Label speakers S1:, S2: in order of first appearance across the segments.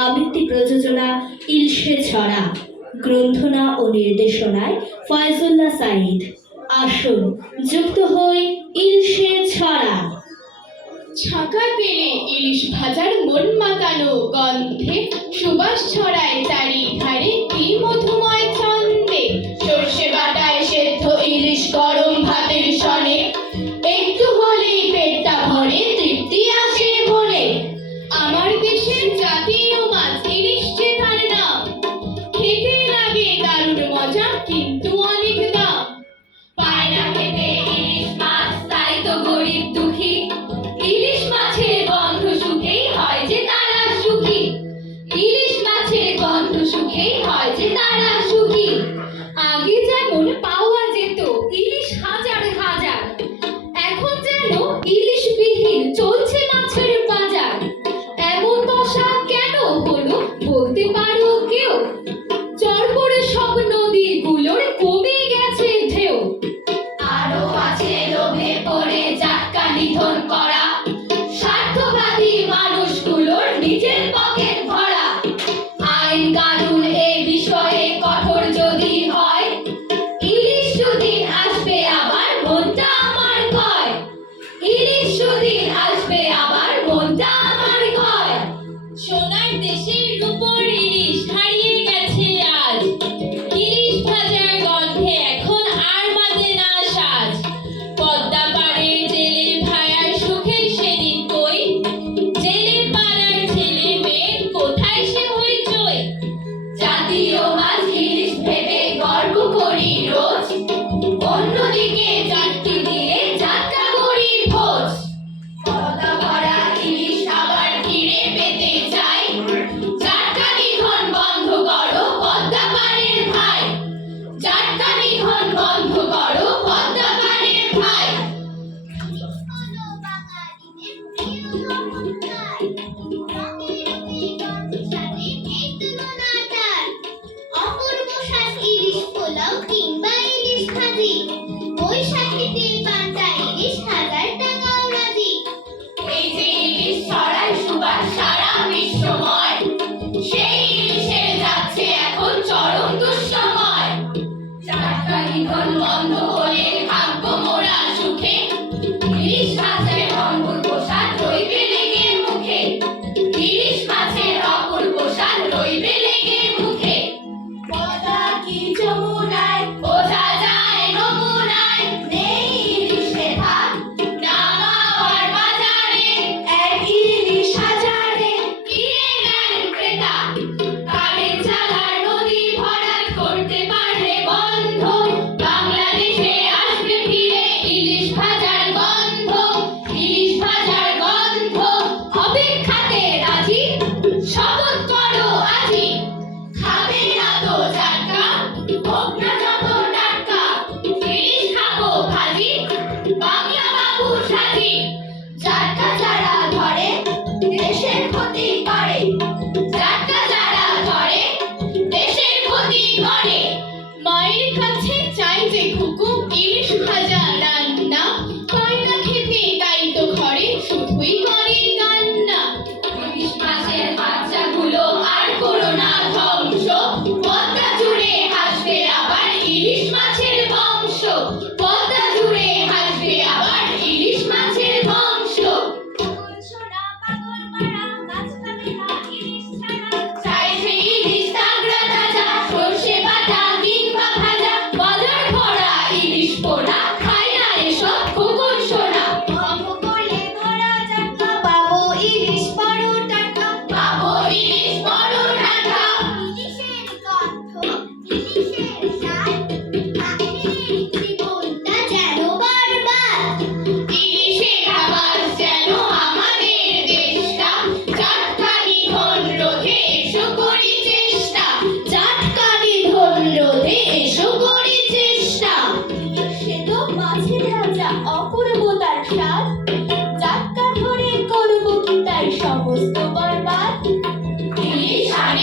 S1: আবৃত্তি প্রযোজনা ইলশে ছড়া, গ্রন্থনা ও নির্দেশনায় ফয়জুল্লাহ সাইদ আসুন, যুক্ত হই ইলশে ছড়া।
S2: ছাকা পেলে ইলিশ ভাজার মন মাতানো গন্ধে সুবাস ছড়ায় তারি ধারে কি মধুময় ছন্দে। সর্ষে বাটায় সেদ্ধ ইলিশ গরম ভাতের সনে, একটু হলেই পেটটা ভরে যখন বন্ধ হলেন শুধুই করে কান্না। তিরিশ মাসের বাচ্চাগুলো আর করোনা ধ্বংস। পদ্মা জুড়ে হাসবে আবার ইলিশ মাছের বংশ। পদ্মা জুড়ে হাসবে আবার ইলিশ মাছের বংশ।
S3: ইলিশ
S2: পোড়া খায় না এসব
S4: কুকুর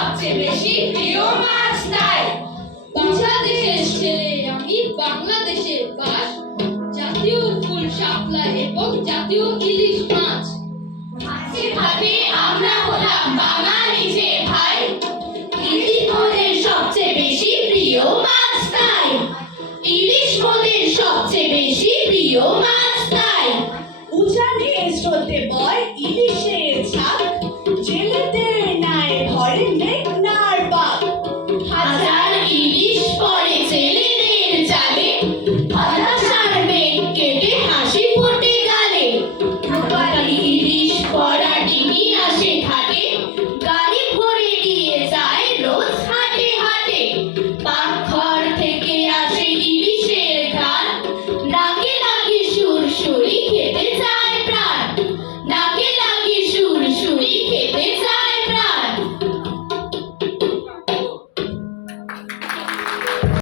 S4: সবচেয়ে বেশি প্রিয় মাছ নাই
S2: বাংলাদেশের ছেলে আমি বাংলাদেশে বাস, জাতীয় ফুল শাপলা এবং জাতীয় ইলিশ মাছ।
S4: মাছে ভাতে আমরা হলাম বাঙালি যে ভাই। ইলিশ মদের সবচেয়ে বেশি প্রিয় মাছ তাই। ইলিশ মদের সবচেয়ে বেশি প্রিয় মাছ তাই। উজানে স্রোতে বয়